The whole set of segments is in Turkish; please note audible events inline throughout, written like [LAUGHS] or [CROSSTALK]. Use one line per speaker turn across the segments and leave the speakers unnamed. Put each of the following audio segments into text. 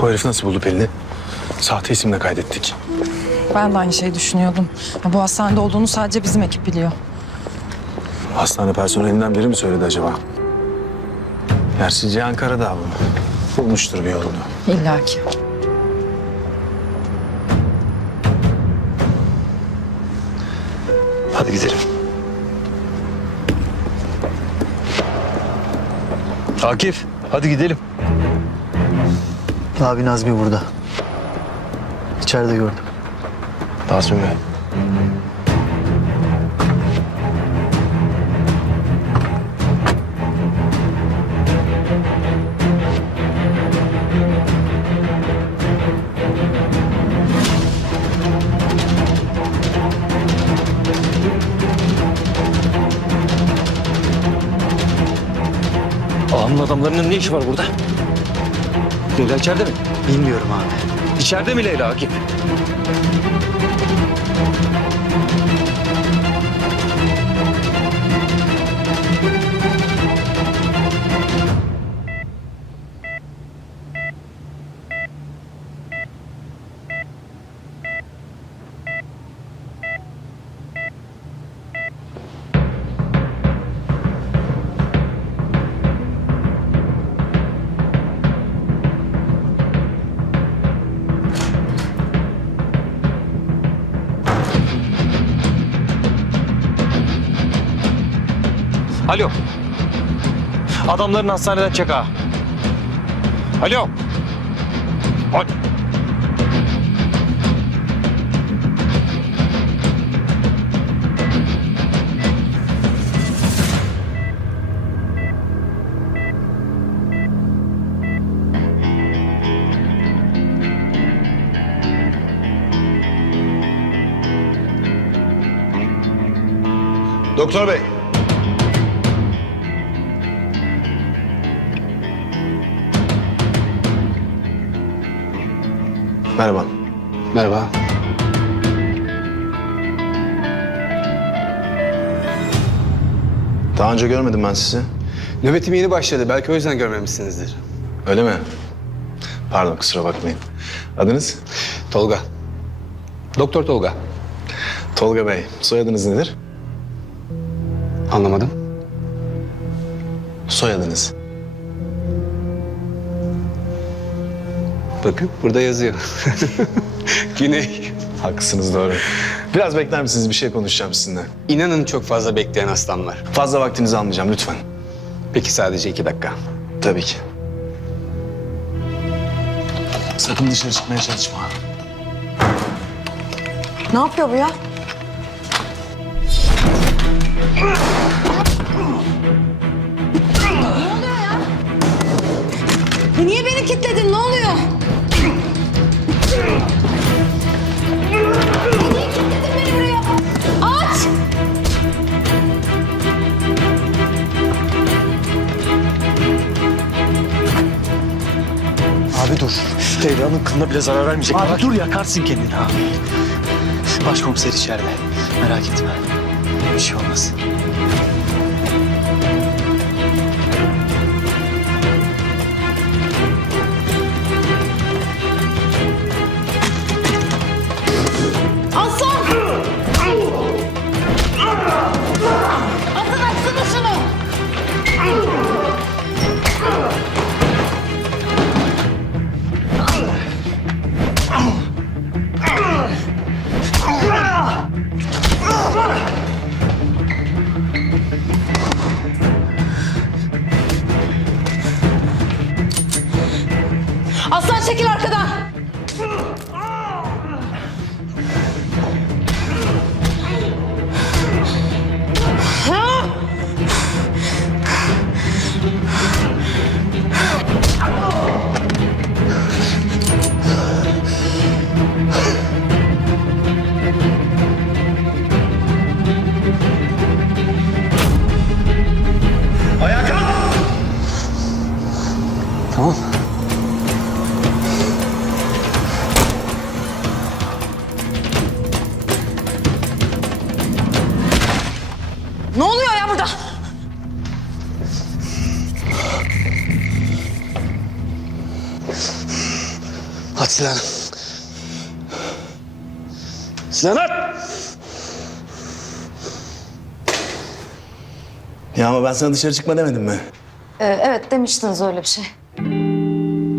Bu herif nasıl buldu Pelin'i? Sahte isimle kaydettik.
Ben de aynı şeyi düşünüyordum. Ya bu hastanede olduğunu sadece bizim ekip biliyor.
Hastane personelinden biri mi söyledi acaba? Gerçi Cihan Karadağ bunu. Bulmuştur bir yolunu.
İlla ki.
Hadi gidelim. Akif, hadi gidelim.
Abi Nazmi burada. İçeride gördüm.
Nazmi Bey. Ağamın adamlarının ne işi var burada? Leyla içeride mi?
Bilmiyorum abi.
İçeride mi Leyla Akif? Alo. Adamların hastaneden çek ha. Alo. Alo.
Doktor bey.
Merhaba.
Merhaba.
Daha önce görmedim ben sizi.
Nöbetim yeni başladı. Belki o yüzden görmemişsinizdir.
Öyle mi? Pardon kusura bakmayın. Adınız?
Tolga. Doktor Tolga.
Tolga Bey. Soyadınız nedir?
Anlamadım.
Soyadınız.
Bakın burada yazıyor. [LAUGHS] Güney.
Haklısınız doğru. Biraz bekler misiniz? Bir şey konuşacağım sizinle.
İnanın çok fazla bekleyen hastam var.
Fazla vaktinizi almayacağım lütfen.
Peki sadece iki dakika.
Tabii ki. Sakın dışarı çıkmaya çalışma.
Ne yapıyor bu ya?
Ya niye beni kilitledin? Ne oluyor?
Abi dur.
Leyla'nın kılına bile zarar vermeyecek.
Abi dur yakarsın kendini abi. Başkomiser içeride. Merak etme. Bir şey olmaz.
At silahını. Silahını at!
Ya ama ben sana dışarı çıkma demedim mi?
Ee, evet demiştiniz öyle bir şey.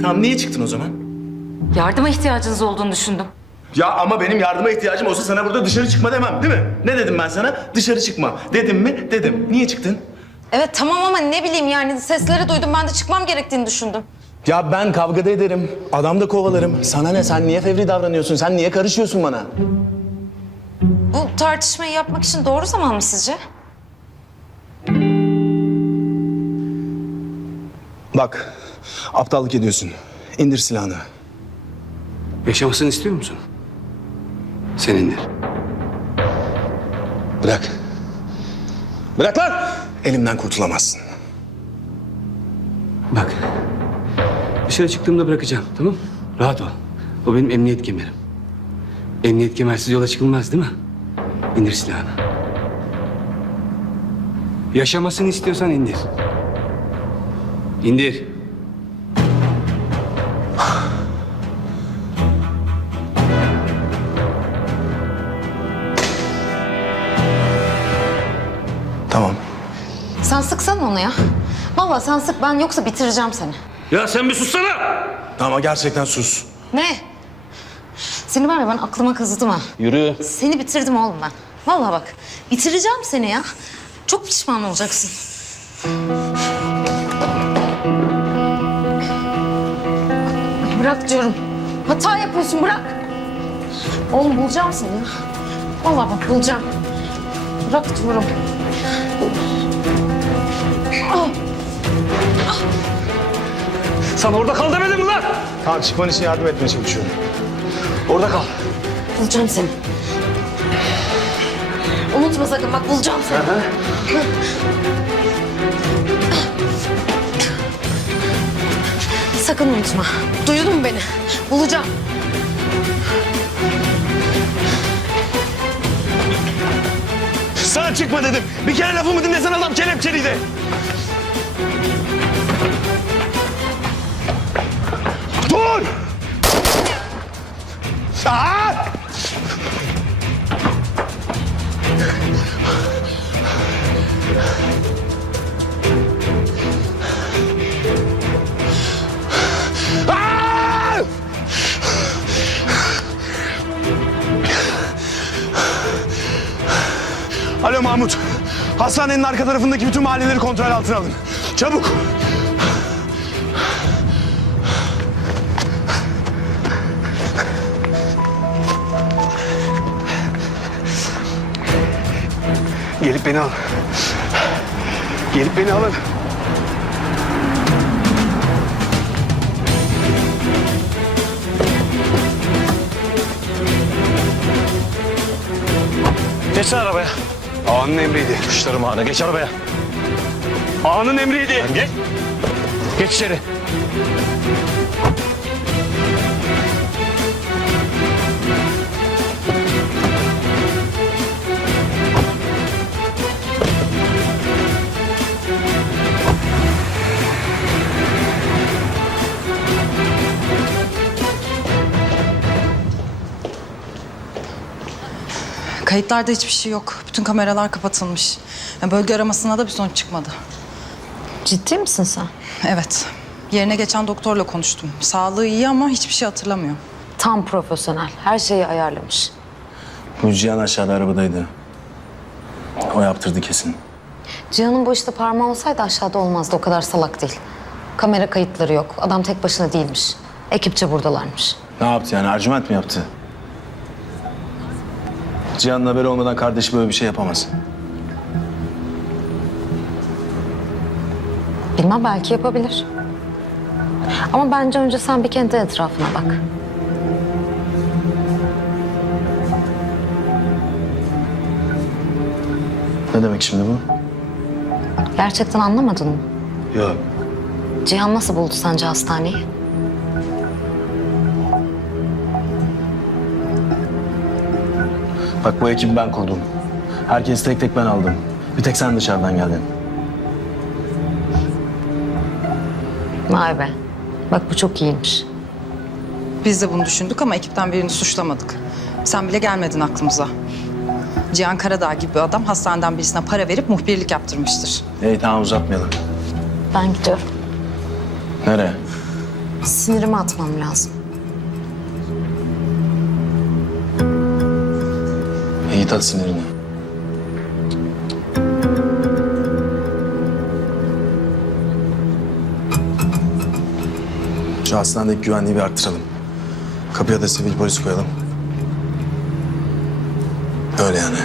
Tamam niye çıktın o zaman?
Yardıma ihtiyacınız olduğunu düşündüm.
Ya ama benim yardıma ihtiyacım olsa sana burada dışarı çıkma demem değil mi? Ne dedim ben sana? Dışarı çıkma. Dedim mi? Dedim. Niye çıktın?
Evet tamam ama ne bileyim yani sesleri duydum ben de çıkmam gerektiğini düşündüm.
Ya ben kavgada ederim. Adam da kovalarım. Sana ne? Sen niye fevri davranıyorsun? Sen niye karışıyorsun bana?
Bu tartışmayı yapmak için doğru zaman mı sizce?
Bak, aptallık ediyorsun. İndir silahını.
Yaşamasını istiyor musun? Senindir.
Bırak. Bırak lan!
Elimden kurtulamazsın.
Bak. Dışarı çıktığımda bırakacağım tamam Rahat ol. O benim emniyet kemerim. Emniyet kemersiz yola çıkılmaz değil mi? İndir silahını. Yaşamasını istiyorsan indir. İndir.
Tamam.
Sen sıksana onu ya. Vallahi sen sık ben yoksa bitireceğim seni.
Ya sen bir sussana!
Ama gerçekten sus.
Ne? Seni var ya ben aklıma kazıdım ha.
Yürü.
Seni bitirdim oğlum ben. Vallahi bak bitireceğim seni ya. Çok pişman olacaksın. Bırak diyorum. Hata yapıyorsun bırak. Oğlum bulacağım seni ya. Vallahi bak bulacağım. Bırak diyorum.
Sana orada kal demedim mi lan?
Tamam çıkman için yardım etmeye çalışıyorum.
Orada kal.
Bulacağım seni. Unutma sakın bak bulacağım seni. Sakın unutma. Duydun mu beni? Bulacağım.
Sana çıkma dedim. Bir kere lafımı dinlesen adam kelepçeliydi. Hastanenin arka tarafındaki bütün mahalleleri kontrol altına alın. Çabuk. Gelip beni al. Gelip beni alın. Geç sen arabaya. Ağanın emriydi. Kuşlarım ağana. Geç arabaya. Ağanın emriydi. Geç. Geç içeri.
Kayıtlarda hiçbir şey yok. Bütün kameralar kapatılmış. Yani bölge aramasına da bir sonuç çıkmadı.
Ciddi misin sen?
Evet. Yerine geçen doktorla konuştum. Sağlığı iyi ama hiçbir şey hatırlamıyor.
Tam profesyonel. Her şeyi ayarlamış.
Bu Cihan aşağıda arabadaydı. O yaptırdı kesin.
Cihan'ın bu işte parmağı olsaydı aşağıda olmazdı. O kadar salak değil. Kamera kayıtları yok. Adam tek başına değilmiş. Ekipçe buradalarmış.
Ne yaptı yani? Arjüment mi yaptı? Cihan'ın haberi olmadan kardeşi böyle bir şey yapamaz.
Bilmem belki yapabilir. Ama bence önce sen bir kendi etrafına bak.
Ne demek şimdi bu?
Gerçekten anlamadın mı?
Yok.
Cihan nasıl buldu sence hastaneyi?
Bak bu ekibi ben kurdum. Herkesi tek tek ben aldım. Bir tek sen dışarıdan geldin.
Vay be. Bak bu çok iyiymiş.
Biz de bunu düşündük ama ekipten birini suçlamadık. Sen bile gelmedin aklımıza. Cihan Karadağ gibi bir adam hastaneden birisine para verip muhbirlik yaptırmıştır.
İyi tamam uzatmayalım.
Ben gidiyorum.
Nereye?
Sinirimi atmam lazım.
İyi tat sinirini. Şu hastanedeki güvenliği bir arttıralım. Kapıya da sivil polis koyalım. Öyle yani.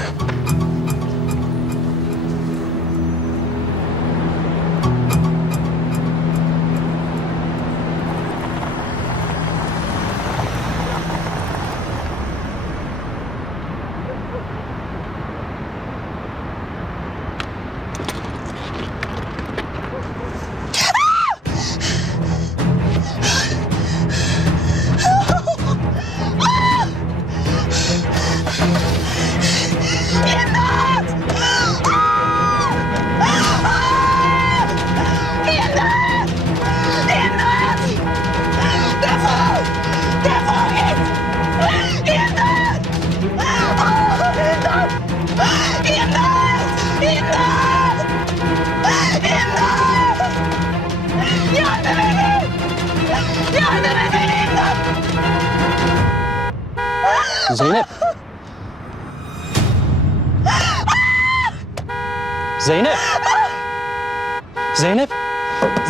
Zeynep. Zeynep. Zeynep.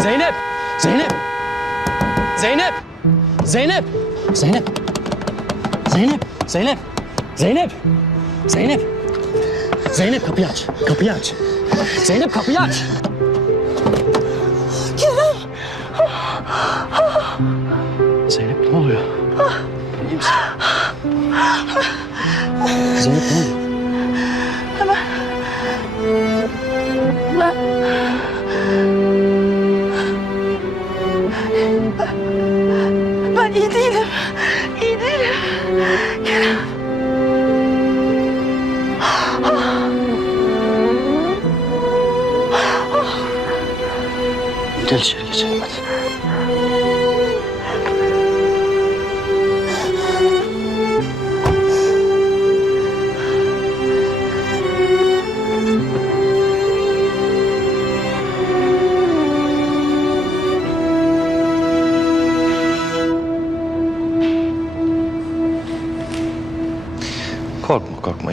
Zeynep. Zeynep. Zeynep. Zeynep. Zeynep. Zeynep. Zeynep. Zeynep. Zeynep. Zeynep kapıyı aç. Kapıyı aç. Zeynep kapıyı aç. Kerem. Zeynep ne oluyor? İyi misin? 怎么
不？他，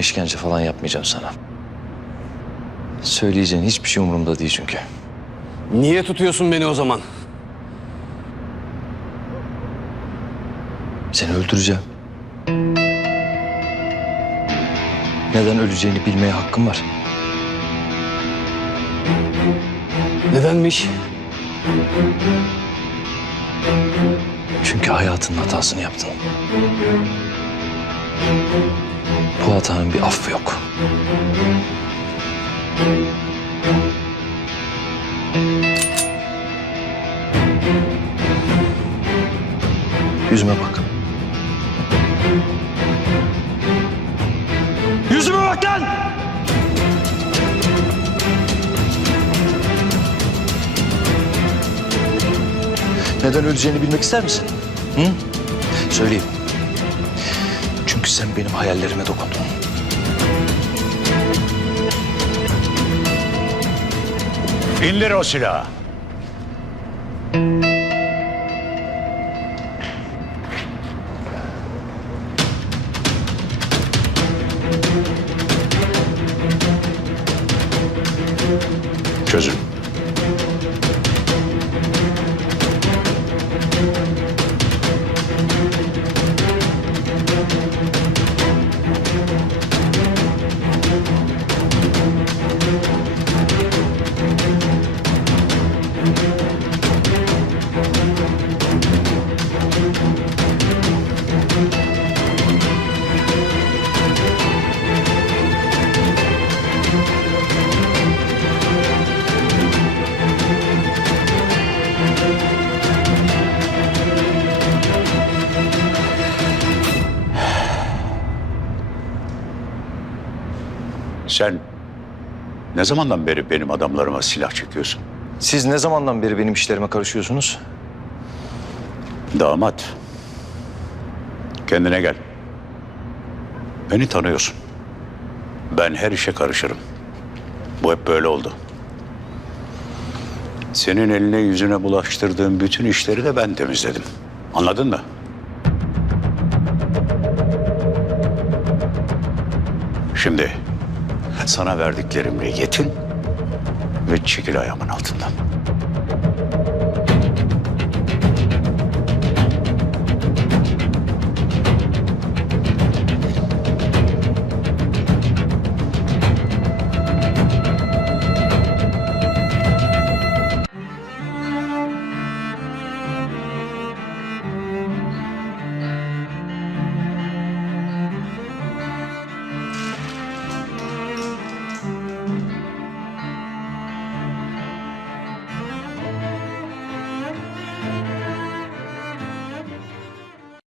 işkence falan yapmayacağım sana. Söyleyeceğin hiçbir şey umurumda değil çünkü.
Niye tutuyorsun beni o zaman?
Seni öldüreceğim. Neden öleceğini bilmeye hakkım var.
Nedenmiş?
Çünkü hayatının hatasını yaptın. Bu hatanın bir affı yok. Yüzüme bak. Yüzüme bak lan! Neden öleceğini bilmek ister misin? Hı? Söyleyeyim. Çünkü sen benim hayallerime dokundun.
İndir o silahı.
Sen ne zamandan beri benim adamlarıma silah çekiyorsun?
Siz ne zamandan beri benim işlerime karışıyorsunuz?
Damat, Kendine gel. Beni tanıyorsun. Ben her işe karışırım. Bu hep böyle oldu. Senin eline yüzüne bulaştırdığım bütün işleri de ben temizledim. Anladın mı? Şimdi sana verdiklerimle yetin ve çekil ayağımın altından.